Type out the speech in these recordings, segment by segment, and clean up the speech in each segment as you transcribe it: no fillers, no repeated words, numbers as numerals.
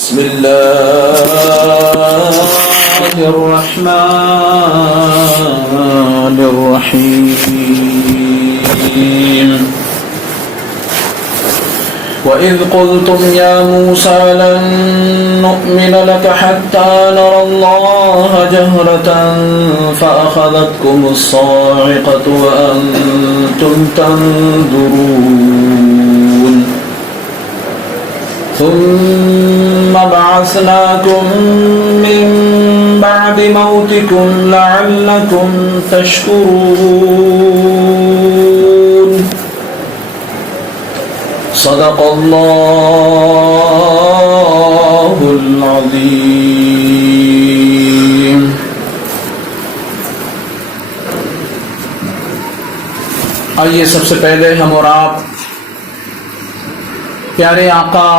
بسم الله الرحمن الرحيم وإذ قلتم يا موسى لن نؤمن لك حتى نرى الله جهرة فأخذتكم الصاعقة وأنتم تنظرون ثم بعثناكم من بعد موتكم لعلكم تشكرون صدق الله العظيم. آئیے سب سے پہلے ہم اور آپ پیارے آقا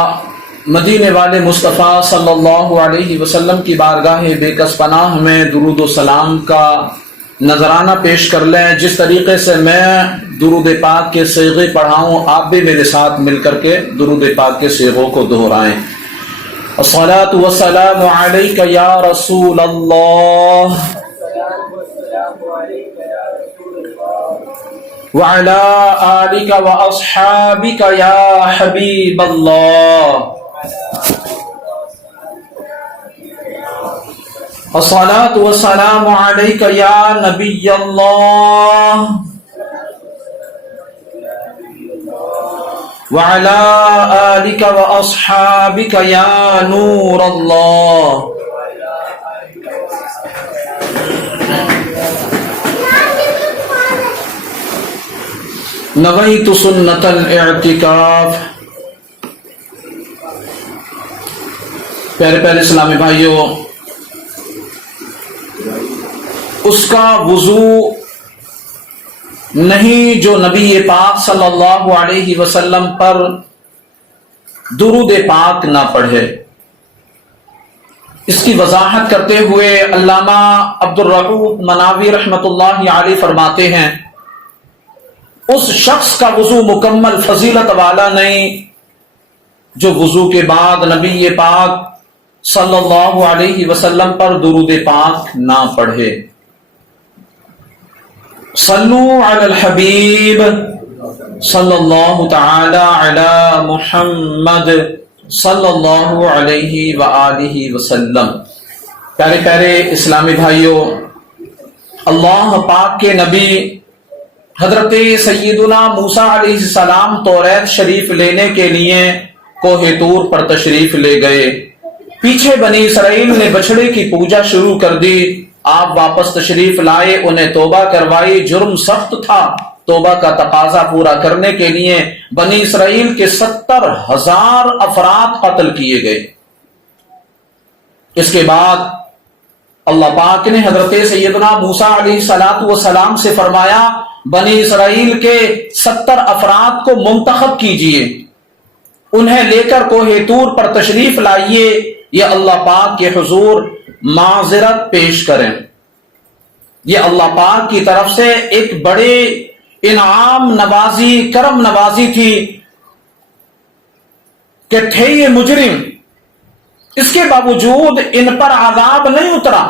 مدینے والے مصطفیٰ صلی اللہ علیہ وسلم کی بارگاہ بے کس پناہ میں درود و سلام کا نذرانہ پیش کر لیں. جس طریقے سے میں درود پاک کے صیغے پڑھاؤں آپ بھی میرے ساتھ مل کر کے درود پاک کے صیغوں کو دہرائیں. الصلاۃ والسلام علیک یا رسول اللہ وعلی آلک واصحابک یا حبیب اللہ. الصلاۃ والسلام علیک یا نبی اللہ وعلی آلک واصحابک یا نور اللہ. نویت سنت الاعتکاف. پیارے اسلامی بھائیوں، اس کا وضو نہیں جو نبی پاک صلی اللہ علیہ وسلم پر درود پاک نہ پڑھے. اس کی وضاحت کرتے ہوئے علامہ عبدالرؤف مناوی رحمۃ اللہ علیہ فرماتے ہیں اس شخص کا وضو مکمل فضیلت والا نہیں جو وضو کے بعد نبی پاک صلی اللہ علیہ وسلم پر درود پاک نہ پڑھے. صلو علی الحبیب صلی اللہ تعالی علی محمد صلی اللہ علیہ وآلہ وسلم. پیارے اسلامی بھائیوں، اللہ پاک کے نبی حضرت سیدنا موسیٰ علیہ السلام توریت شریف لینے کے لیے کوہ طور پر تشریف لے گئے. پیچھے بنی اسرائیل نے بچڑے کی پوجا شروع کر دی. آپ واپس تشریف لائے، انہیں توبہ کروائی. جرم سخت تھا. توبہ کا تقاضا پورا کرنے کے لیے بنی اسرائیل کے 70,000 افراد قتل کیے گئے. اس کے بعد اللہ پاک نے حضرت سیدنا موسیٰ علیہ السلام سے فرمایا بنی اسرائیل کے 70 افراد کو منتخب کیجئے، انہیں لے کر کوہ طور پر تشریف لائیے، یہ اللہ پاک کے حضور معذرت پیش کریں. یہ اللہ پاک کی طرف سے ایک بڑے انعام نوازی، کرم نوازی تھی کہ تھے یہ مجرم، اس کے باوجود ان پر عذاب نہیں اترا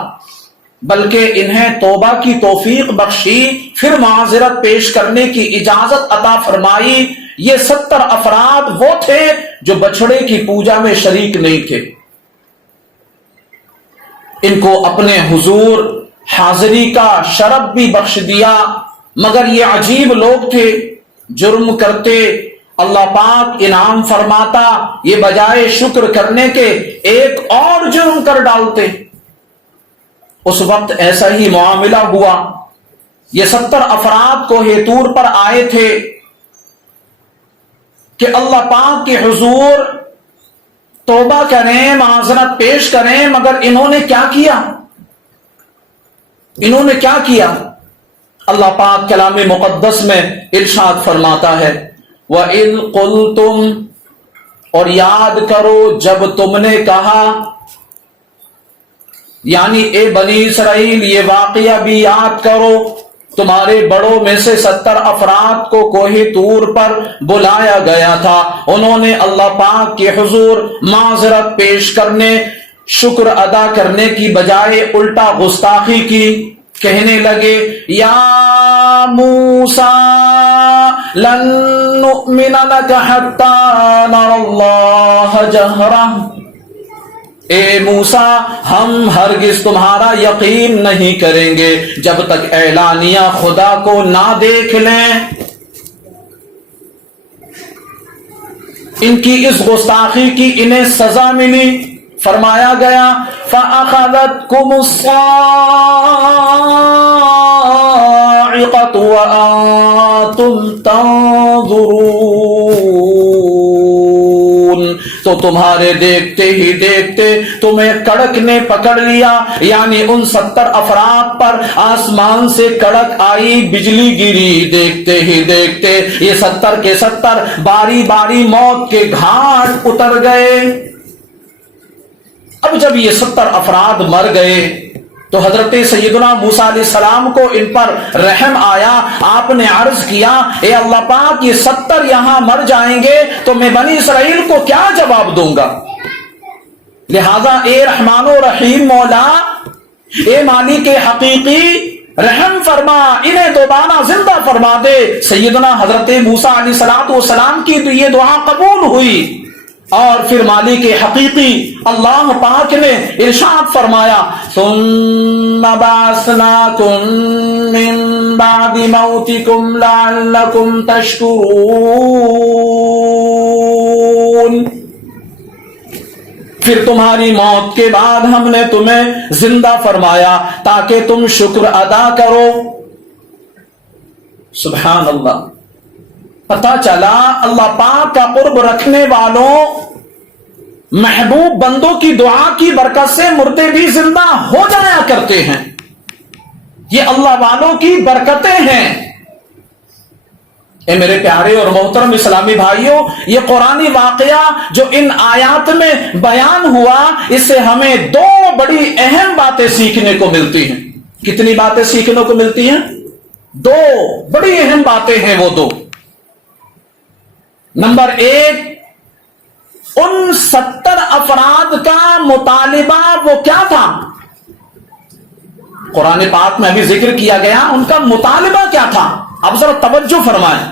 بلکہ انہیں توبہ کی توفیق بخشی، پھر معذرت پیش کرنے کی اجازت عطا فرمائی. یہ 70 افراد وہ تھے جو بچڑے کی پوجا میں شریک نہیں تھے. ان کو اپنے حضور حاضری کا شرف بھی بخش دیا. مگر یہ عجیب لوگ تھے، جرم کرتے، اللہ پاک انعام فرماتا، یہ بجائے شکر کرنے کے ایک اور جرم کر ڈالتے. اس وقت ایسا ہی معاملہ ہوا. یہ 70 افراد کوہ طور پر آئے تھے کہ اللہ پاک کے حضور توبہ کریں، معذرت پیش کریں. مگر انہوں نے کیا کیا؟ اللہ پاک کلام مقدس میں ارشاد فرماتا ہے وَإِذْ قُلْتُمْ، اور یاد کرو جب تم نے کہا، یعنی اے بنی اسرائیل یہ واقعہ بھی یاد کرو تمہارے بڑوں میں سے 70 افراد کو کوہ طور پر بلایا گیا تھا. انہوں نے اللہ پاک کے حضور معذرت پیش کرنے، شکر ادا کرنے کی بجائے الٹا گستاخی کی. کہنے لگے یا موسیٰ لن نؤمن لک حتی نری اللہ جہرہ، اے موسیٰ ہم ہرگز تمہارا یقین نہیں کریں گے جب تک اعلانیہ خدا کو نہ دیکھ لیں. ان کی اس گستاخی کی انہیں سزا ملی. فرمایا گیا فَأَخَذَتْكُمُ الصَّاعِقَةُ وَأَنْتُمْ تَنْظُرُونَ، تو تمہارے دیکھتے ہی دیکھتے تمہیں کڑک نے پکڑ لیا. یعنی ان 70 افراد پر آسمان سے کڑک آئی، بجلی گری. دیکھتے ہی دیکھتے یہ 70 کے 70 باری باری موت کے گھاٹ اتر گئے. اب جب یہ 70 افراد مر گئے تو حضرت سیدنا موسیٰ علیہ السلام کو ان پر رحم آیا. آپ نے عرض کیا اے اللہ پاک یہ 70 یہاں مر جائیں گے تو میں بنی اسرائیل کو کیا جواب دوں گا؟ لہذا اے رحمان و رحیم مولا، اے مالک حقیقی، رحم فرما، انہیں دوبارہ زندہ فرما دے. سیدنا حضرت موسیٰ علیہ السلام کی تو یہ دعا قبول ہوئی. اور پھر مالک حقیقی اللہ پاک نے ارشاد فرمایا ثم بعثناکم من بعد موتکم لعلکم تشکرون، پھر تمہاری موت کے بعد ہم نے تمہیں زندہ فرمایا تاکہ تم شکر ادا کرو. سبحان اللہ. پتا چلا اللہ پاک کا قرب رکھنے والوں، محبوب بندوں کی دعا کی برکت سے مردے بھی زندہ ہو جایا کرتے ہیں. یہ اللہ والوں کی برکتیں ہیں. اے میرے پیارے اور محترم اسلامی بھائیوں، یہ قرآنی واقعہ جو ان آیات میں بیان ہوا، اس سے ہمیں 2 بڑی اہم باتیں سیکھنے کو ملتی ہیں. کتنی باتیں سیکھنے کو ملتی ہیں؟ 2 بڑی اہم باتیں ہیں وہ 2. نمبر 1، ان 70 افراد کا مطالبہ وہ کیا تھا؟ قرآن پاک میں ابھی ذکر کیا گیا ان کا مطالبہ کیا تھا. اب ذرا توجہ فرمائیں.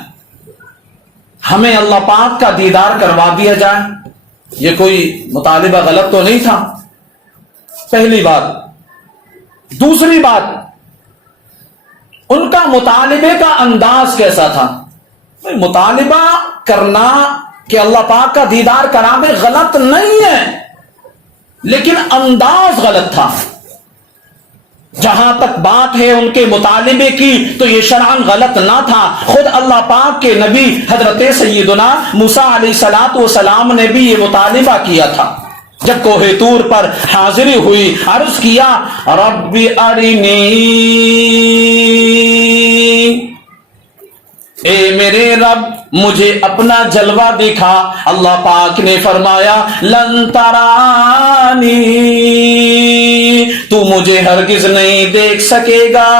ہمیں اللہ پاک کا دیدار کروا دیا جائے، یہ کوئی مطالبہ غلط تو نہیں تھا، پہلی بات. دوسری بات، ان کا مطالبے کا انداز کیسا تھا؟ مطالبہ کرنا کہ اللہ پاک کا دیدار کرا دے غلط نہیں ہے، لیکن انداز غلط تھا. جہاں تک بات ہے ان کے مطالبے کی تو یہ شرعاً غلط نہ تھا. خود اللہ پاک کے نبی حضرت سیدنا موسیٰ علیہ السلام نے بھی یہ مطالبہ کیا تھا. جب کوہ طور پر حاضری ہوئی، عرض کیا رب ارنی، اے میرے رب مجھے اپنا جلوہ دکھا. اللہ پاک نے فرمایا لن ترانی، تو مجھے ہرگز نہیں دیکھ سکے گا.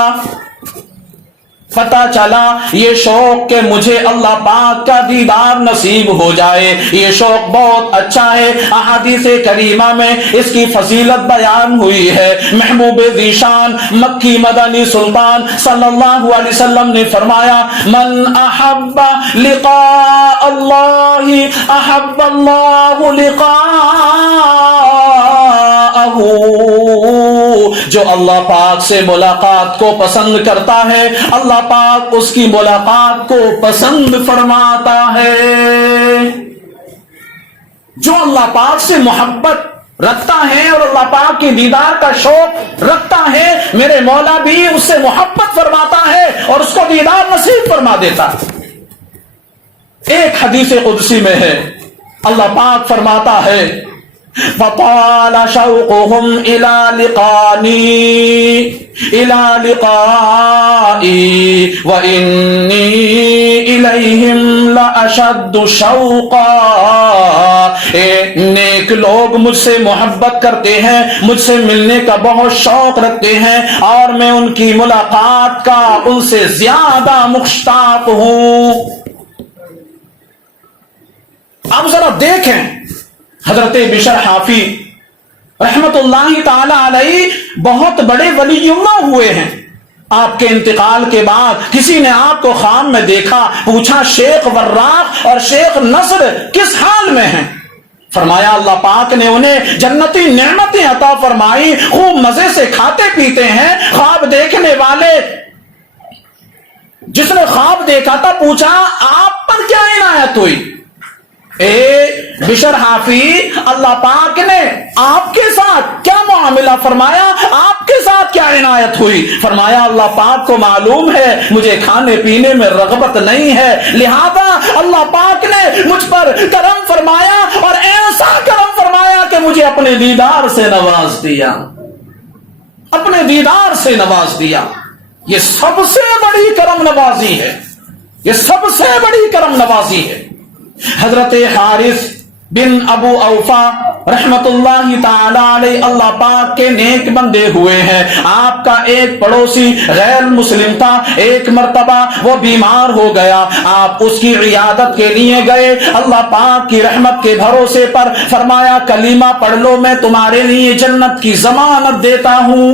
پتا چلا یہ شوق کہ مجھے اللہ پاک کا دیدار نصیب ہو جائے، یہ شوق بہت اچھا ہے. احادیث کریمہ میں اس کی فضیلت بیان ہوئی ہے. محبوب ذیشان مکی مدنی سلطان صلی اللہ علیہ وسلم نے فرمایا من احب لقاء اللہ احب اللہ لقاءہ، جو اللہ پاک سے ملاقات کو پسند کرتا ہے اللہ پاک اس کی ملاقات کو پسند فرماتا ہے. جو اللہ پاک سے محبت رکھتا ہے اور اللہ پاک کی دیدار کا شوق رکھتا ہے، میرے مولا بھی اس سے محبت فرماتا ہے اور اس کو دیدار نصیب فرما دیتا. ایک حدیث قدسی میں ہے اللہ پاک فرماتا ہے فطال شوقهم إلى لقائي وإني إليهم لأشد شوقا. نیک لوگ مجھ سے محبت کرتے ہیں, مجھ سے ملنے کا بہت شوق رکھتے ہیں, اور میں ان کی ملاقات کا ان سے زیادہ مشتاق ہوں. اب ذرا دیکھیں, حضرت بشر حافی رحمت اللہ تعالی علیہ بہت بڑے ولی اللہ ہوئے ہیں. آپ کے انتقال کے بعد کسی نے آپ کو خواب میں دیکھا, پوچھا شیخ وراق اور شیخ نصر کس حال میں ہیں؟ فرمایا اللہ پاک نے انہیں جنتی نعمتیں عطا فرمائی, خوب مزے سے کھاتے پیتے ہیں. خواب دیکھنے والے جس نے خواب دیکھا تھا پوچھا آپ پر کیا عنایت ہوئی؟ بشر حافی, اللہ پاک نے آپ کے ساتھ کیا معاملہ فرمایا, آپ کے ساتھ کیا عنایت ہوئی؟ فرمایا اللہ پاک کو معلوم ہے مجھے کھانے پینے میں رغبت نہیں ہے, لہذا اللہ پاک نے مجھ پر کرم فرمایا, اور ایسا کرم فرمایا کہ مجھے اپنے دیدار سے نواز دیا, اپنے دیدار سے نواز دیا. یہ سب سے بڑی کرم نوازی ہے, یہ سب سے بڑی کرم نوازی ہے. حضرت حارث بن ابو اوفا رحمت اللہ تعالی علیہ اللہ پاک کے نیک بندے ہوئے ہیں. آپ کا ایک پڑوسی غیر مسلم تھا, ایک مرتبہ وہ بیمار ہو گیا, آپ اس کی عیادت کے لیے گئے. اللہ پاک کی رحمت کے بھروسے پر فرمایا کلمہ پڑھ لو, میں تمہارے لیے جنت کی ضمانت دیتا ہوں,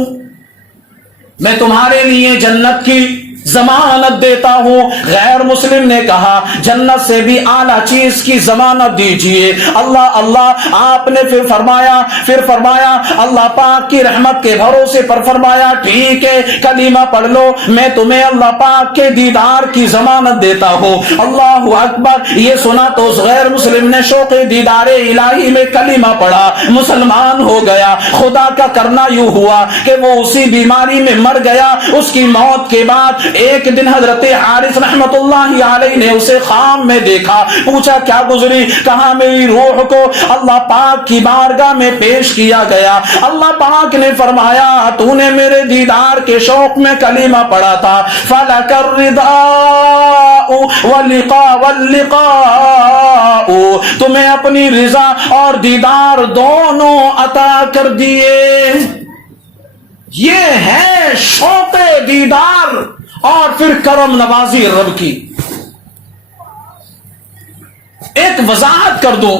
میں تمہارے لیے جنت کی ضمانت دیتا ہوں. غیر مسلم نے کہا جنت سے بھی اعلیٰ چیز کی ضمانت دیجئے. اللہ اللہ. آپ نے پھر فرمایا اللہ پاک کی رحمت کے بھروسے پر فرمایا ٹھیک ہے کلمہ پڑھ لو, میں تمہیں اللہ پاک کے دیدار کی ضمانت دیتا ہوں. اللہ اکبر. یہ سنا تو غیر مسلم نے شوق دیدار الہی میں کلمہ پڑھا, مسلمان ہو گیا. خدا کا کرنا یوں ہوا کہ وہ اسی بیماری میں مر گیا. اس کی موت کے بعد ایک دن حضرت حارث رحمت اللہ علیہ نے اسے خواب میں دیکھا, پوچھا کیا گزری؟ کہا میری روح کو اللہ پاک کی بارگاہ میں پیش کیا گیا. اللہ پاک نے فرمایا تو نے میرے دیدار کے شوق میں کلمہ پڑھا تھا, فَلَكَ الرِّضَاءُ وَاللِّقَاءُ, تمہیں اپنی رضا اور دیدار دونوں عطا کر دیے. یہ ہے شوق دیدار اور پھر کرم نوازی رب کی. ایک وضاحت کر دوں,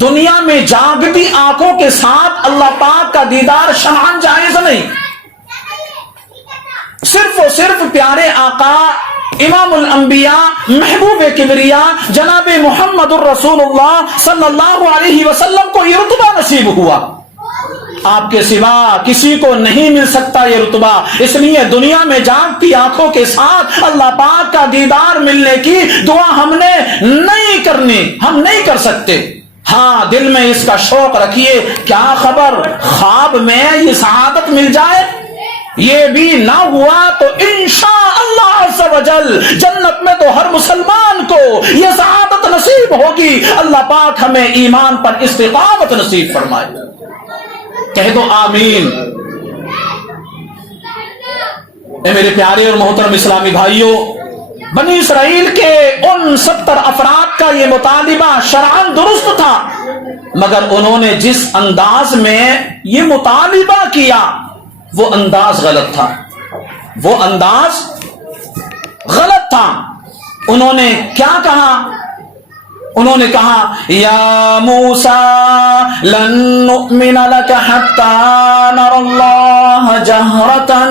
دنیا میں جاگتی آنکھوں کے ساتھ اللہ پاک کا دیدار شرعاً جائز نہیں. صرف و صرف پیارے آقا امام الانبیاء محبوب کبریا جناب محمد الرسول اللہ صلی اللہ علیہ وسلم کو یہ رتبہ نصیب ہوا. آپ کے سوا کسی کو نہیں مل سکتا یہ رتبہ. اس لیے دنیا میں جاگتی آنکھوں کے ساتھ اللہ پاک کا دیدار ملنے کی دعا ہم نے نہیں کرنی, ہم نہیں کر سکتے. ہاں دل میں اس کا شوق رکھیے, کیا خبر خواب میں یہ سعادت مل جائے. یہ بھی نہ ہوا تو انشاءاللہ عز و جل جنت میں تو ہر مسلمان کو یہ سعادت نصیب ہوگی. اللہ پاک ہمیں ایمان پر استقامت نصیب فرمائے. کہہ دو آمین. اے میرے پیارے اور محترم اسلامی بھائیوں, بنی اسرائیل کے ان 70 افراد کا یہ مطالبہ شرعاً درست تھا, مگر انہوں نے جس انداز میں یہ مطالبہ کیا وہ انداز غلط تھا, وہ انداز غلط تھا. انہوں نے کیا کہا؟ انہوں نے کہا یا موسیٰ لن نؤمن لک حتی نر اللہ جہرتاً,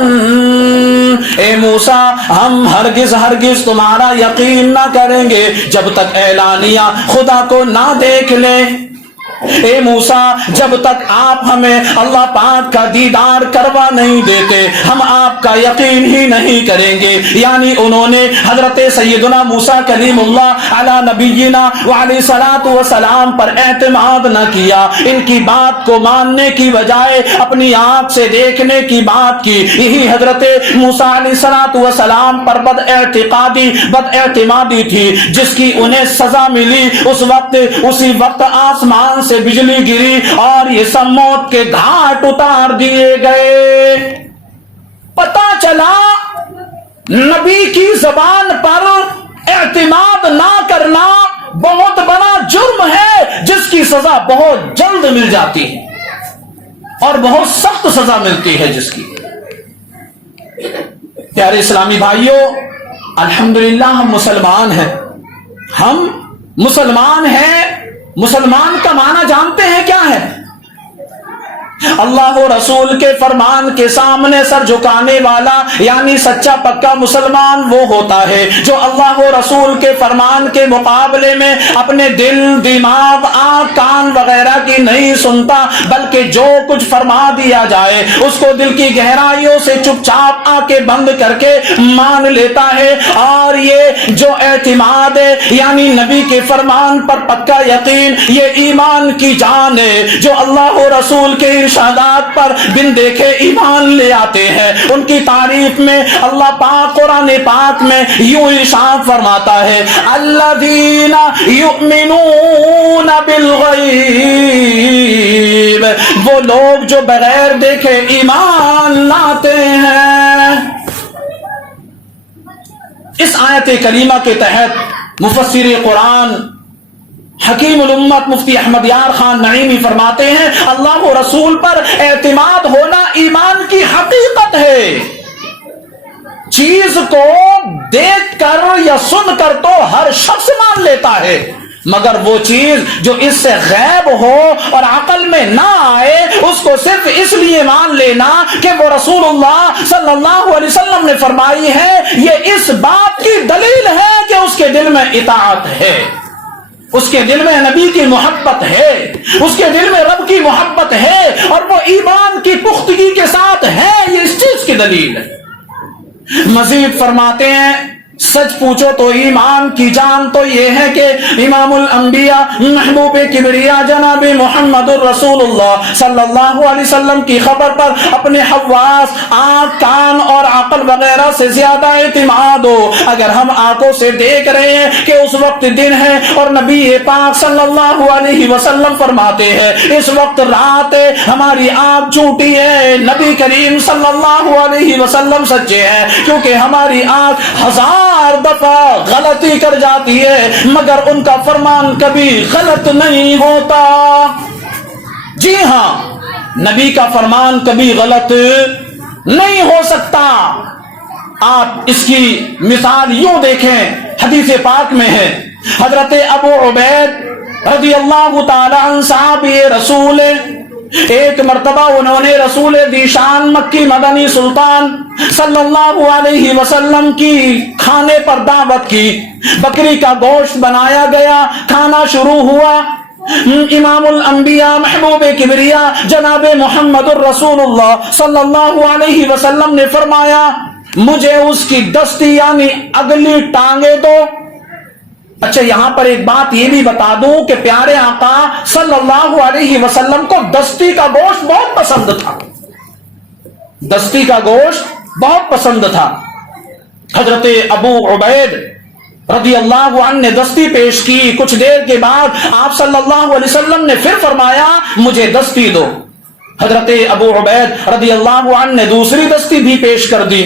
اے موسیٰ ہم ہرگز تمہارا یقین نہ کریں گے جب تک اعلانیہ خدا کو نہ دیکھ لیں. اے موسیٰ جب تک آپ ہمیں اللہ پاک کا دیدار کروا نہیں دیتے ہم آپ کا یقین ہی نہیں کریں گے. یعنی انہوں نے حضرت سیدنا موسیٰ کلیم اللہ علی نبینا وعلیہ الصلوۃ والسلام پر اعتماد نہ کیا. ان کی بات کو ماننے کی بجائے اپنی آنکھ سے دیکھنے کی بات کی. یہی حضرت موسیٰ علیہ الصلوۃ والسلام پر بد اعتمادی تھی جس کی انہیں سزا ملی. اسی وقت آسمان سے سے بجلی گری اور یہ سب موت کے گھاٹ اتار دیے گئے۔ پتا چلا نبی کی زبان پر اعتماد نہ کرنا بہت بڑا جرم ہے، جس کی سزا بہت جلد مل جاتی ہے اور بہت سخت سزا ملتی ہے جس کی۔ پیارے اسلامی بھائیوں، الحمدللہ ہم مسلمان ہیں، ہم مسلمان ہیں۔ مسلمان کا معنی جانتے ہیں کیا ہے؟ اللہ و رسول کے فرمان کے سامنے سر جھکانے والا، یعنی سچا پکا مسلمان وہ ہوتا ہے جو اللہ و رسول کے فرمان کے مقابلے میں اپنے دل، دماغ، آنکھ، کان وغیرہ کی نہیں سنتا، بلکہ جو کچھ فرما دیا جائے اس کو دل کی گہرائیوں سے چپ چاپ آنکھیں بند کر کے مان لیتا ہے۔ اور یہ جو اعتماد ہے، یعنی نبی کے فرمان پر پکا یقین، یہ ایمان کی جان ہے۔ جو اللہ و رسول کے ارشادات پر بن دیکھے ایمان لے آتے ہیں، ان کی تعریف میں اللہ پاک قرآن پاک میں یوں ارشاد فرماتا ہے، الذین یؤمنون بالغیب، وہ لوگ جو بغیر دیکھے ایمان لاتے ہیں۔ اس آیت کریمہ کے تحت مفسر قرآن حکیم الامت مفتی احمد یار خان نعیمی فرماتے ہیں، اللہ و رسول پر اعتماد ہونا ایمان کی حقیقت ہے۔ چیز کو دیکھ کر یا سن کر تو ہر شخص مان لیتا ہے، مگر وہ چیز جو اس سے غائب ہو اور عقل میں نہ آئے، اس کو صرف اس لیے مان لینا کہ وہ رسول اللہ صلی اللہ علیہ وسلم نے فرمائی ہے، یہ اس بات کی دلیل ہے کہ اس کے دل میں اطاعت ہے، اس کے دل میں نبی کی محبت ہے، اس کے دل میں رب کی محبت ہے، اور وہ ایمان کی پختگی کے ساتھ ہے۔ یہ اس چیز کی دلیل ہے۔ مزید فرماتے ہیں، سچ پوچھو تو ایمان کی جان تو یہ ہے کہ امام الانبیاء محبوب کبریا جناب محمد الرسول اللہ صلی اللہ علیہ وسلم کی خبر پر اپنے حواس، آنکھ، کان اور عقل وغیرہ سے زیادہ اعتماد ہو۔ اگر ہم آنکھوں سے دیکھ رہے ہیں کہ اس وقت دن ہے اور نبی پاک صلی اللہ علیہ وسلم فرماتے ہیں اس وقت رات ہے، ہماری آنکھ جھوٹی ہے، نبی کریم صلی اللہ علیہ وسلم سچے ہیں، کیونکہ ہماری آنکھ ہزار دفعہ غلطی کر جاتی ہے مگر ان کا فرمان کبھی غلط نہیں ہوتا۔ جی ہاں، نبی کا فرمان کبھی غلط نہیں ہو سکتا۔ آپ اس کی مثال یوں دیکھیں، حدیث پاک میں ہے، حضرت ابو عبید رضی اللہ تعالی عنہ صحابی رسول، ایک مرتبہ انہوں نے رسول ذیشان مکی مدنی سلطان صلی اللہ علیہ وسلم کی کھانے پر دعوت کی۔ بکری کا گوشت بنایا گیا، کھانا شروع ہوا۔ امام الانبیاء محبوب کبریا جناب محمد الرسول اللہ صلی اللہ علیہ وسلم نے فرمایا، مجھے اس کی دستی یعنی اگلی ٹانگیں دو۔ اچھا، یہاں پر ایک بات یہ بھی بتا دوں کہ پیارے آقا صلی اللہ علیہ وسلم کو دستی کا گوشت بہت پسند تھا، دستی کا گوشت بہت پسند تھا۔ حضرت ابو عبید رضی اللہ عنہ نے دستی پیش کی، کچھ دیر کے بعد آپ صلی اللہ علیہ وسلم نے پھر فرمایا، مجھے دستی دو۔ حضرت ابو عبید رضی اللہ عنہ نے دوسری دستی بھی پیش کر دی۔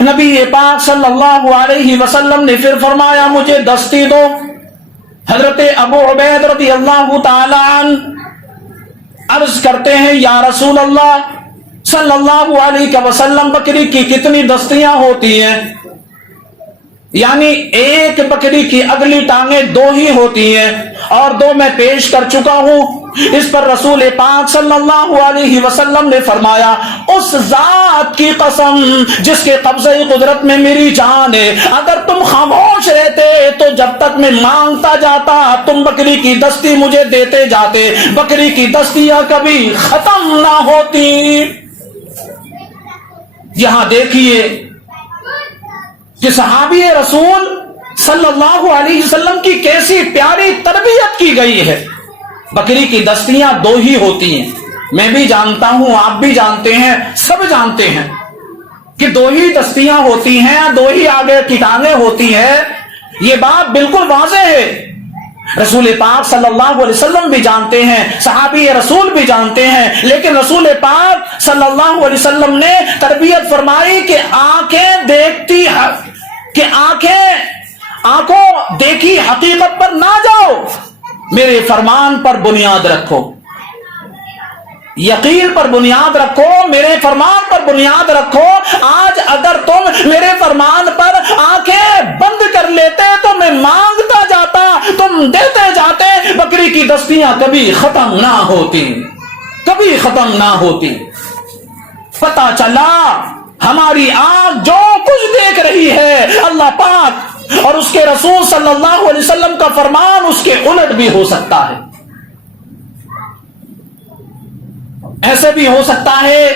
نبی پاک صلی اللہ علیہ وسلم نے پھر فرمایا، مجھے دستی دو۔ حضرت ابو عبید رضی اللہ تعالی عنہ عرض کرتے ہیں، یا رسول اللہ صلی اللہ علیہ وسلم، بکری کی کتنی دستیاں ہوتی ہیں؟ یعنی ایک بکری کی اگلی ٹانگیں دو ہی ہوتی ہیں، اور دو میں پیش کر چکا ہوں۔ اس پر رسول پاک صلی اللہ علیہ وسلم نے فرمایا، اس ذات کی قسم جس کے قبضہ قدرت میں میری جان ہے، اگر تم خاموش رہتے تو جب تک میں مانگتا جاتا تم بکری کی دستی مجھے دیتے جاتے، بکری کی دستیاں کبھی ختم نہ ہوتی۔ یہاں دیکھیے کہ صحابی رسول صلی اللہ علیہ وسلم کی کیسی پیاری تربیت کی گئی ہے۔ بکری کی دستیاں دو ہی ہوتی ہیں، میں بھی جانتا ہوں، آپ بھی جانتے ہیں، سب جانتے ہیں کہ دو ہی دستیاں ہوتی ہیں، دو ہی آگے کی ٹانگیں ہوتی ہیں۔ یہ بات بالکل واضح ہے، رسول پاک صلی اللہ علیہ وسلم بھی جانتے ہیں، صحابی رسول بھی جانتے ہیں، لیکن رسول پاک صلی اللہ علیہ وسلم نے تربیت فرمائی کہ آنکھیں دیکھتی کہ آنکھوں دیکھی حقیقت پر نہ جاؤ، میرے فرمان پر بنیاد رکھو، یقین پر بنیاد رکھو، میرے فرمان پر بنیاد رکھو۔ آج اگر تم میرے فرمان پر آنکھیں بند کر لیتے تو میں مانگتا جاتا، تم دیتے جاتے، بکری کی دستیاں کبھی ختم نہ ہوتی، کبھی ختم نہ ہوتی۔ پتہ چلا ہماری آنکھ جو کچھ دیکھ رہی ہے اللہ پاک اور اس کے رسول صلی اللہ علیہ وسلم کا فرمان اس کے الٹ بھی ہو سکتا ہے۔ ایسے بھی ہو سکتا ہے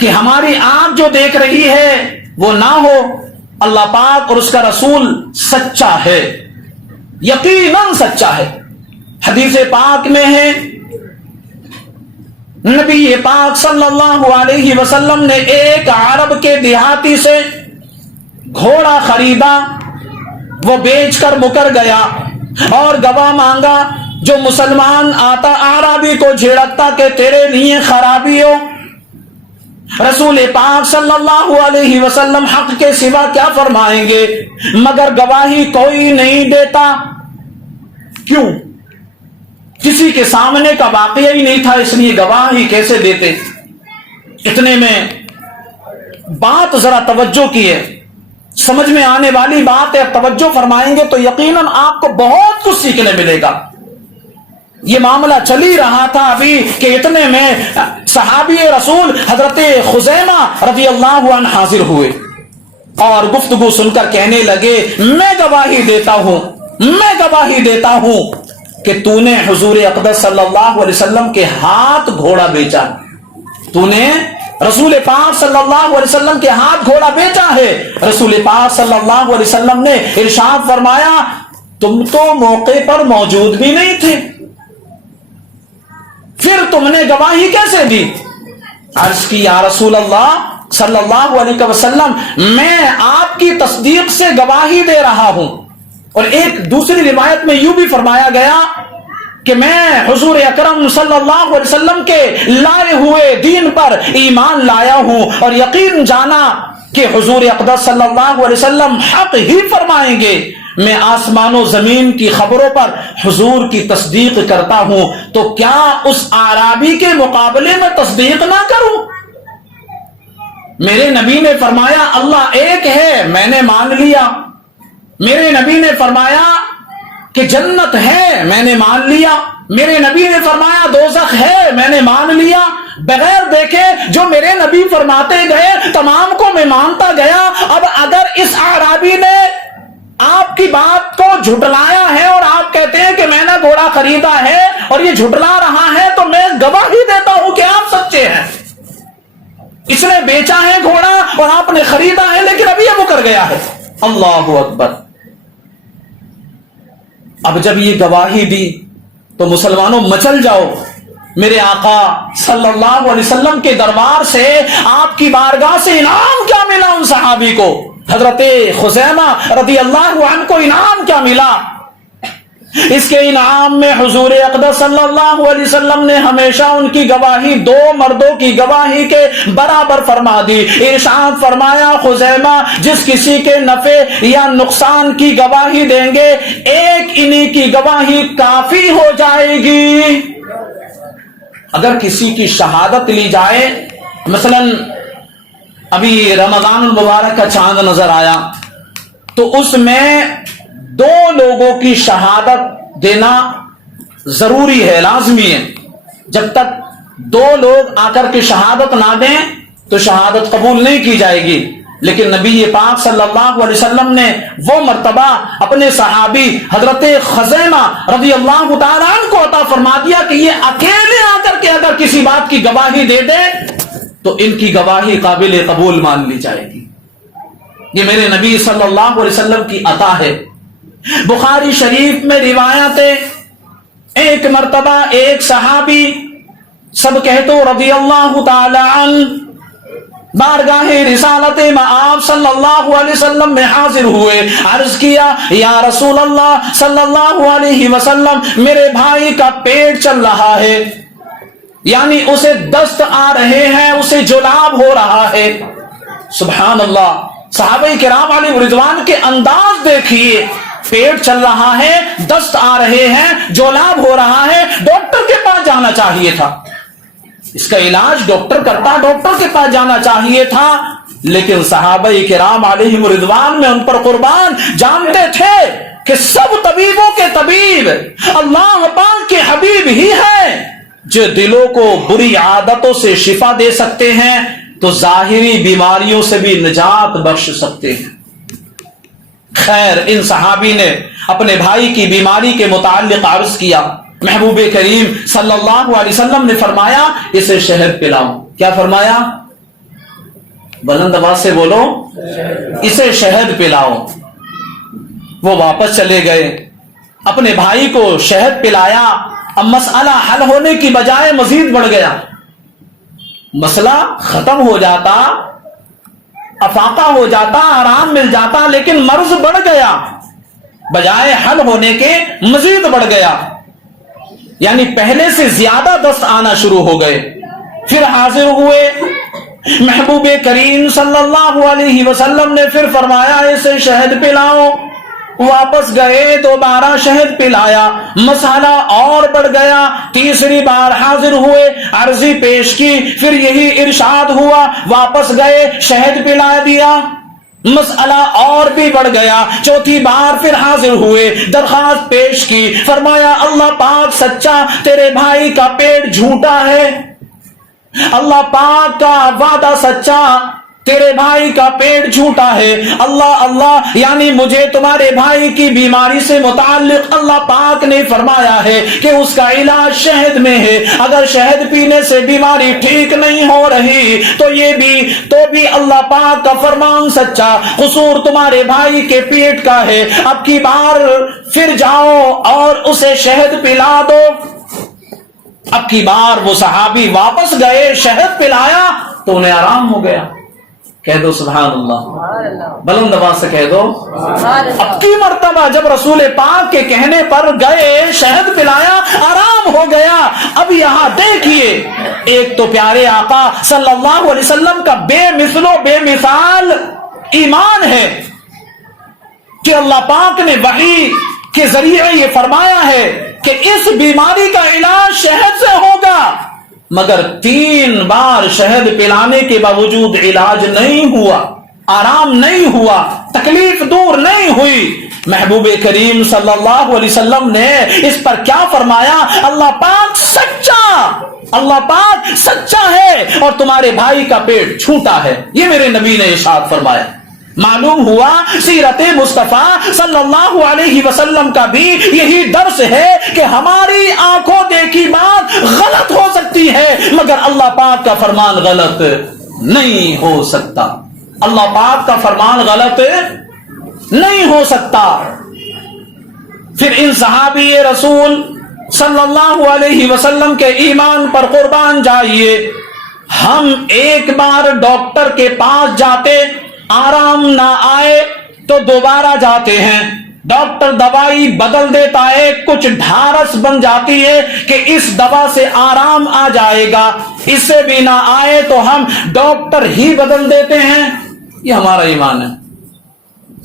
کہ ہماری آنکھ جو دیکھ رہی ہے وہ نہ ہو، اللہ پاک اور اس کا رسول سچا ہے، یقیناً سچا ہے۔ حدیث پاک میں ہے نبی پاک صلی اللہ علیہ وسلم نے ایک عرب کے دیہاتی سے گھوڑا خریدا، وہ بیچ کر مکر گیا اور گواہ مانگا۔ جو مسلمان آتا اعرابی کو جھڑکتا کہ تیرے لیے خرابی ہو، رسول پاک صلی اللہ علیہ وسلم حق کے سوا کیا فرمائیں گے؟ مگر گواہی کوئی نہیں دیتا۔ کیوں؟ کسی کے سامنے کا واقعہ ہی نہیں تھا، اس لیے گواہی کیسے دیتے؟ اتنے میں بات ذرا توجہ کی ہے، سمجھ میں آنے والی بات ہے، توجہ فرمائیں گے تو یقیناً آپ کو بہت کچھ سیکھنے ملے گا۔ یہ معاملہ چل ہی رہا تھا ابھی کہ اتنے میں صحابی رسول حضرت خزیمہ رضی اللہ عنہ حاضر ہوئے اور گفتگو سن کر کہنے لگے، میں گواہی دیتا ہوں کہ تو نے حضور اقدس صلی اللہ علیہ وسلم کے ہاتھ گھوڑا بیچا، تو نے رسول پاک صلی اللہ علیہ وسلم کے ہاتھ گھوڑا بیچا ہے۔ رسول پاک صلی اللہ علیہ وسلم نے ارشاد فرمایا، تم تو موقع پر موجود بھی نہیں تھے، پھر تم نے گواہی کیسے دی؟ عرض کی یا رسول اللہ صلی اللہ علیہ وسلم، میں آپ کی تصدیق سے گواہی دے رہا ہوں۔ اور ایک دوسری روایت میں یوں بھی فرمایا گیا کہ میں حضور اکرم صلی اللہ علیہ وسلم کے لائے ہوئے دین پر ایمان لایا ہوں اور یقین جانا کہ حضور اقدس صلی اللہ علیہ وسلم حق ہی فرمائیں گے۔ میں آسمان و زمین کی خبروں پر حضور کی تصدیق کرتا ہوں، تو کیا اس اعرابی کے مقابلے میں تصدیق نہ کروں؟ میرے نبی نے فرمایا اللہ ایک ہے، میں نے مان لیا۔ میرے نبی نے فرمایا کہ جنت ہے، میں نے مان لیا۔ میرے نبی نے فرمایا دوزخ ہے، میں نے مان لیا۔ بغیر دیکھے جو میرے نبی فرماتے گئے تمام کو میں مانتا گیا۔ اب اگر اس اعرابی نے آپ کی بات کو جھٹلایا ہے اور آپ کہتے ہیں کہ میں نے گھوڑا خریدا ہے اور یہ جھٹلا رہا ہے، تو میں گواہی دیتا ہوں کہ آپ سچے ہیں۔ اس نے بیچا ہے گھوڑا اور آپ نے خریدا ہے، لیکن ابھی یہ مکر گیا ہے۔ اللہ اکبر۔ اب جب یہ گواہی دی تو مسلمانوں مچل جاؤ، میرے آقا صلی اللہ علیہ وسلم کے دربار سے، آپ کی بارگاہ سے انعام کیا ملا ان صحابی کو؟ حضرت خزیمہ رضی اللہ عنہ کو انعام کیا ملا؟ اس کے انعام میں حضور اقدس صلی اللہ علیہ وسلم نے ہمیشہ ان کی گواہی دو مردوں کی گواہی کے برابر فرما دی۔ ارشاد فرمایا خزیمہ جس کسی کے نفع یا نقصان کی گواہی دیں گے، ایک انہی کی گواہی کافی ہو جائے گی۔ اگر کسی کی شہادت لی جائے، مثلا ابھی رمضان المبارک کا چاند نظر آیا تو اس میں دو لوگوں کی شہادت دینا ضروری ہے، لازمی ہے۔ جب تک دو لوگ آ کر کے شہادت نہ دیں تو شہادت قبول نہیں کی جائے گی۔ لیکن نبی پاک صلی اللہ علیہ وسلم نے وہ مرتبہ اپنے صحابی حضرت خزیمہ رضی اللہ تعالیٰ عنہ کو عطا فرما دیا کہ یہ اکیلے آ کر کے اگر کسی بات کی گواہی دے دے تو ان کی گواہی قابل قبول مان لی جائے گی۔ یہ میرے نبی صلی اللہ علیہ وسلم کی عطا ہے۔ بخاری شریف میں روایت ہے، ایک مرتبہ ایک صحابی، سب کہتو رضی اللہ تعالی عنہ، بارگاہ رسالت مآب صلی اللہ علیہ وسلم میں حاضر ہوئے، عرض کیا یا رسول اللہ صلی اللہ علیہ وسلم میرے بھائی کا پیٹ چل رہا ہے، یعنی اسے دست آ رہے ہیں، اسے جلاب ہو رہا ہے۔ سبحان اللہ، صحابہ کرام علیہ رضوان کے انداز دیکھیے، پیٹ چل رہا ہے، دست آ رہے ہیں، جلاب ہو رہا ہے، ڈاکٹر کے پاس جانا چاہیے تھا، اس کا علاج ڈاکٹر کرتا، ڈاکٹر کے پاس جانا چاہیے تھا، لیکن صحابہ کرام علیہم رضوان میں ان پر قربان جانتے تھے کہ سب طبیبوں کے طبیب اللہ پاک کے حبیب ہی ہیں، جو دلوں کو بری عادتوں سے شفا دے سکتے ہیں تو ظاہری بیماریوں سے بھی نجات بخش سکتے ہیں۔ خیر، ان صحابی نے اپنے بھائی کی بیماری کے متعلق عرض کیا، محبوب کریم صلی اللہ علیہ وسلم نے فرمایا اسے شہد پلاؤ۔ کیا فرمایا؟ بلند آواز سے بولو، اسے شہد پلاؤ۔ وہ واپس چلے گئے، اپنے بھائی کو شہد پلایا۔ اب مسئلہ حل ہونے کی بجائے مزید بڑھ گیا، مسئلہ ختم ہو جاتا، افاقہ ہو جاتا، آرام مل جاتا، لیکن مرض بڑھ گیا، بجائے حل ہونے کے مزید بڑھ گیا، یعنی پہلے سے زیادہ دست آنا شروع ہو گئے۔ پھر حاضر ہوئے، محبوب کریم صلی اللہ علیہ وسلم نے پھر فرمایا اسے شہد پلاؤ۔ واپس گئے، دوبارہ شہد پلایا، مسئلہ اور بڑھ گیا۔ تیسری بار حاضر ہوئے، عرضی پیش کی، پھر یہی ارشاد ہوا، واپس گئے، شہد پلا دیا، مسئلہ اور بھی بڑھ گیا۔ چوتھی بار پھر حاضر ہوئے، درخواست پیش کی، فرمایا اللہ پاک سچا، تیرے بھائی کا پیٹ جھوٹا ہے، اللہ پاک کا وعدہ سچا، تیرے بھائی کا پیٹ جھوٹا ہے۔ اللہ اللہ، یعنی مجھے تمہارے بھائی کی بیماری سے متعلق اللہ پاک نے فرمایا ہے کہ اس کا علاج شہد میں ہے، اگر شہد پینے سے بیماری ٹھیک نہیں ہو رہی تو بھی اللہ پاک کا فرمان سچا، قصور تمہارے بھائی کے پیٹ کا ہے، اب کی بار پھر جاؤ اور اسے شہد پلا دو۔ اب کی بار وہ صحابی واپس گئے، شہد پلایا تو انہیں آرام ہو گیا۔ کہہ دو سبحان اللہ، بلند آواز سے کہہ دو۔ اب کی مرتبہ جب رسول پاک کے کہنے پر گئے، شہد پلایا، آرام ہو گیا۔ اب یہاں دیکھیے، ایک تو پیارے آقا صلی اللہ علیہ وسلم کا بے مثل و بے مثال ایمان ہے کہ اللہ پاک نے وحی کے ذریعے یہ فرمایا ہے کہ اس بیماری کا علاج شہد سے ہوگا، مگر 3 بار شہد پلانے کے باوجود علاج نہیں ہوا، آرام نہیں ہوا، تکلیف دور نہیں ہوئی۔ محبوب کریم صلی اللہ علیہ وسلم نے اس پر کیا فرمایا؟ اللہ پاک سچا ہے اور تمہارے بھائی کا پیٹ جھوٹا ہے، یہ میرے نبی نے ارشاد فرمایا۔ معلوم ہوا سیرت مصطفیٰ صلی اللہ علیہ وسلم کا بھی یہی درس ہے کہ ہماری آنکھوں دیکھی بات غلط ہو سکتی ہے، مگر اللہ پاک کا فرمان غلط نہیں ہو سکتا، اللہ پاک کا فرمان غلط نہیں ہو سکتا۔ پھر ان صحابی رسول صلی اللہ علیہ وسلم کے ایمان پر قربان جائیے، ہم ایک بار ڈاکٹر کے پاس جاتے، آرام نہ آئے تو دوبارہ جاتے ہیں، ڈاکٹر دوائی بدل دیتا ہے، کچھ ڈھارس بن جاتی ہے کہ اس دوا سے آرام آ جائے گا، اس سے بھی نہ آئے تو ہم ڈاکٹر ہی بدل دیتے ہیں۔ یہ ہمارا ایمان ہے۔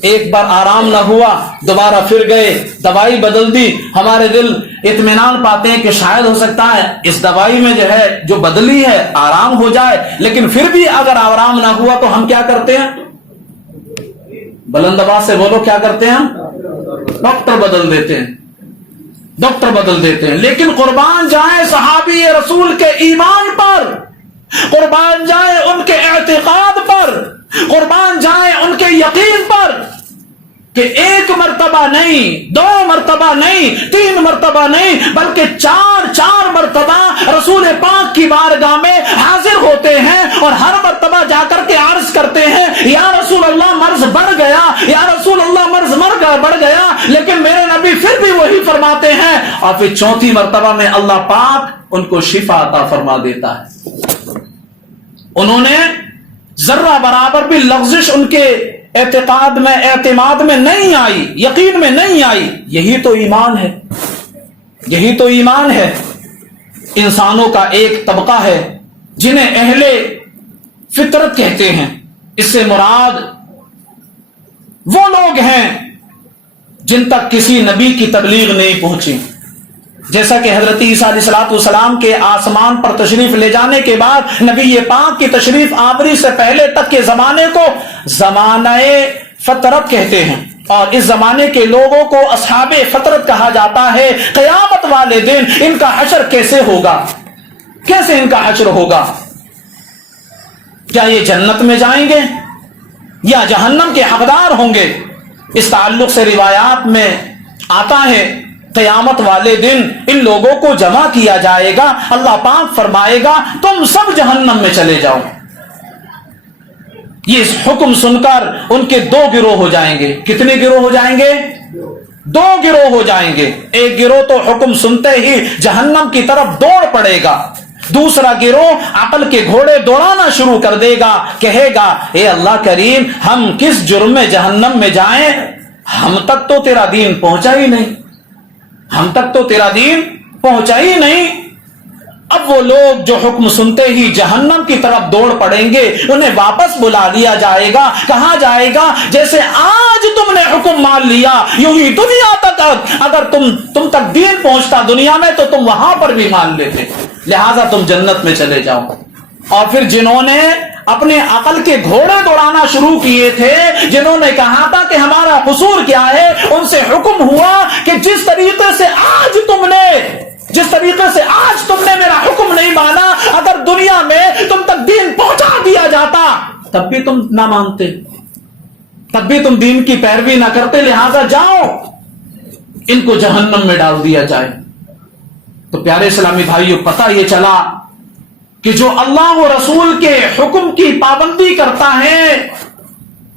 ایک بار آرام نہ ہوا، دوبارہ پھر گئے، دوائی بدل دی، ہمارے دل اطمینان پاتے ہیں کہ شاید ہو سکتا ہے اس دوائی میں جو بدلی ہے آرام ہو جائے، لیکن پھر بھی اگر آرام نہ ہوا تو ہم کیا کرتے ہیں؟ بلند آواز سے بولو، کیا کرتے ہیں؟ ڈاکٹر بدل دیتے ہیں۔ لیکن قربان جائیں صحابی رسول کے ایمان پر، قربان جائیں ان کے اعتقاد پر، قربان جائیں ان کے یقین پر کہ 1 مرتبہ نہیں، 2 مرتبہ نہیں، 3 مرتبہ نہیں، بلکہ 4 مرتبہ رسول پاک کی بارگاہ میں حاضر ہوتے ہیں اور ہر مرتبہ جا کر کے عرض کرتے ہیں یا رسول اللہ مرض بڑھ گیا، یا رسول اللہ مرض بڑھ گیا، لیکن میرے نبی پھر بھی وہی فرماتے ہیں، اور پھر 4تھی مرتبہ میں اللہ پاک ان کو شفا عطا فرما دیتا ہے۔ انہوں نے ذرہ برابر بھی لغزش ان کے اعتماد میں نہیں آئی، یقین میں نہیں آئی. یہی تو ایمان ہے، یہی تو ایمان ہے. انسانوں کا ایک طبقہ ہے جنہیں اہل فطرت کہتے ہیں. اس سے مراد وہ لوگ ہیں جن تک کسی نبی کی تبلیغ نہیں پہنچی. جیسا کہ حضرت عیسیٰ علیہ السلام کے آسمان پر تشریف لے جانے کے بعد نبی پاک کی تشریف آوری سے پہلے تک کے زمانے کو زمانہ فطرت کہتے ہیں، اور اس زمانے کے لوگوں کو اصحاب فطرت کہا جاتا ہے. قیامت والے دن ان کا حشر کیسے ہوگا؟ کیسے ان کا حشر ہوگا؟ کیا یہ جنت میں جائیں گے یا جہنم کے حقدار ہوں گے؟ اس تعلق سے روایات میں آتا ہے قیامت والے دن ان لوگوں کو جمع کیا جائے گا، اللہ پاک فرمائے گا تم سب جہنم میں چلے جاؤ. یہ اس حکم سن کر ان کے دو گروہ ہو جائیں گے. کتنے گروہ ہو جائیں گے؟ دو گروہ ہو جائیں گے. ایک گروہ تو حکم سنتے ہی جہنم کی طرف دوڑ پڑے گا، دوسرا گروہ عقل کے گھوڑے دوڑانا شروع کر دے گا، کہے گا اے اللہ کریم ہم کس جرم میں جہنم میں جائیں؟ ہم تک تو تیرا دین پہنچا ہی نہیں، ہم تک تو تیرا دین پہنچا ہی نہیں. اب وہ لوگ جو حکم سنتے ہی جہنم کی طرف دوڑ پڑیں گے انہیں واپس بلا لیا جائے گا. کہا جائے گا جیسے آج تم نے حکم مان لیا یوں ہی دنیا تک اگر تم تک دین پہنچتا دنیا میں تو تم وہاں پر بھی مان لیتے، لہذا تم جنت میں چلے جاؤ. اور پھر جنہوں نے اپنے عقل کے گھوڑے دوڑانا شروع کیے تھے، جنہوں نے کہا تھا کہ ہمارا قصور کیا ہے، ان سے حکم ہوا کہ جس طریقے سے آج تم نے میرا حکم نہیں مانا، اگر دنیا میں تم تک دین پہنچا دیا جاتا تب بھی تم نہ مانتے، تب بھی تم دین کی پیروی نہ کرتے، لہذا جاؤ ان کو جہنم میں ڈال دیا جائے. تو پیارے اسلامی بھائیوں، پتہ یہ چلا کہ جو اللہ و رسول کے حکم کی پابندی کرتا ہے،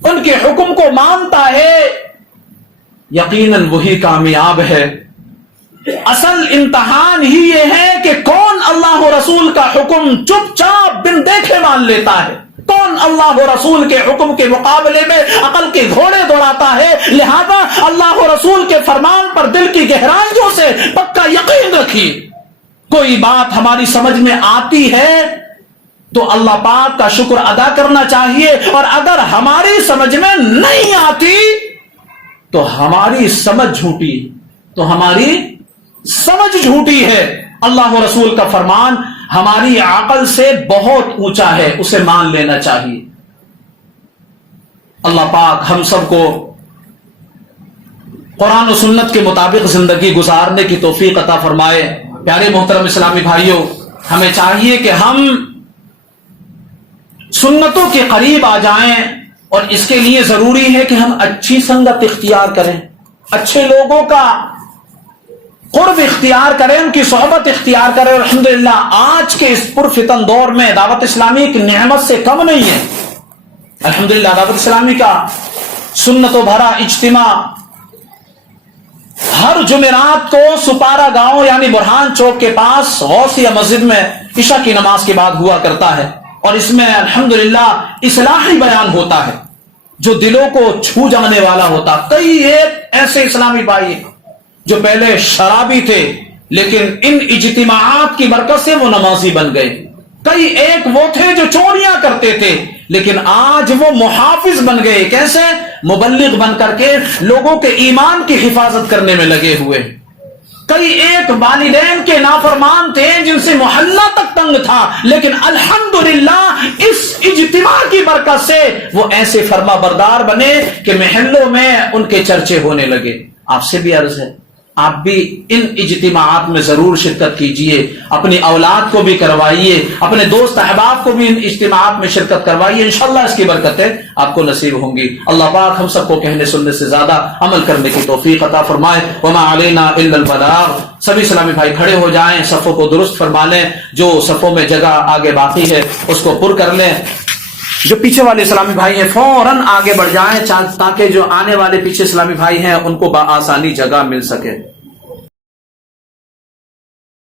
ان کے حکم کو مانتا ہے، یقیناً وہی کامیاب ہے. اصل امتحان ہی یہ ہے کہ کون اللہ و رسول کا حکم چپ چاپ بن دیکھے مان لیتا ہے، کون اللہ و رسول کے حکم کے مقابلے میں عقل کے گھوڑے دوڑاتا ہے. لہذا اللہ و رسول کے فرمان پر دل کی گہرائیوں سے پکا یقین رکھیے. کوئی بات ہماری سمجھ میں آتی ہے تو اللہ پاک کا شکر ادا کرنا چاہیے، اور اگر ہماری سمجھ میں نہیں آتی تو ہماری سمجھ جھوٹی ہے. اللہ و رسول کا فرمان ہماری عقل سے بہت اونچا ہے، اسے مان لینا چاہیے. اللہ پاک ہم سب کو قرآن و سنت کے مطابق زندگی گزارنے کی توفیق عطا فرمائے. پیارے محترم اسلامی بھائیوں، ہمیں چاہیے کہ ہم سنتوں کے قریب آ جائیں، اور اس کے لیے ضروری ہے کہ ہم اچھی سنگت اختیار کریں، اچھے لوگوں کا قرب اختیار کریں، ان کی صحبت اختیار کریں. الحمدللہ آج کے اس پرفتن دور میں دعوت اسلامی ایک نعمت سے کم نہیں ہے. الحمدللہ دعوت اسلامی کا سنتوں بھرا اجتماع ہر جمعرات کو سپارہ گاؤں یعنی برہان چوک کے پاس غوثیہ مسجد میں عشاء کی نماز کے بعد ہوا کرتا ہے، اور اس میں الحمدللہ اصلاحی بیان ہوتا ہے جو دلوں کو چھو جانے والا ہوتا. کئی ایک ایسے اسلامی بھائی جو پہلے شرابی تھے لیکن ان اجتماعات کی برکت سے وہ نمازی بن گئے. کئی ایک وہ تھے جو چوریاں کرتے تھے لیکن آج وہ محافظ بن گئے. کیسے؟ مبلغ بن کر کے لوگوں کے ایمان کی حفاظت کرنے میں لگے ہوئے. کئی ایک والدین کے نافرمان تھے جن سے محلہ تک تنگ تھا، لیکن الحمدللہ اس اجتماع کی برکت سے وہ ایسے فرما بردار بنے کہ محلوں میں ان کے چرچے ہونے لگے. آپ سے بھی عرض ہے آپ بھی ان اجتماعات میں ضرور شرکت کیجئے، اپنی اولاد کو بھی کروائیے، اپنے دوست احباب کو بھی ان اجتماعات میں شرکت کروائیے. انشاءاللہ اس کی برکتیں آپ کو نصیب ہوں گی. اللہ پاک ہم سب کو کہنے سننے سے زیادہ عمل کرنے کی توفیق عطا فرمائے. وما علینا الا البلاغ. سبھی اسلامی بھائی کھڑے ہو جائیں، صفوں کو درست فرما لیں، جو صفوں میں جگہ آگے باقی ہے اس کو پر کر لیں. جو پیچھے والے اسلامی بھائی ہیں فوراً آگے بڑھ جائیں تاکہ جو آنے والے پیچھے اسلامی بھائی ہیں ان کو بآسانی جگہ مل سکے.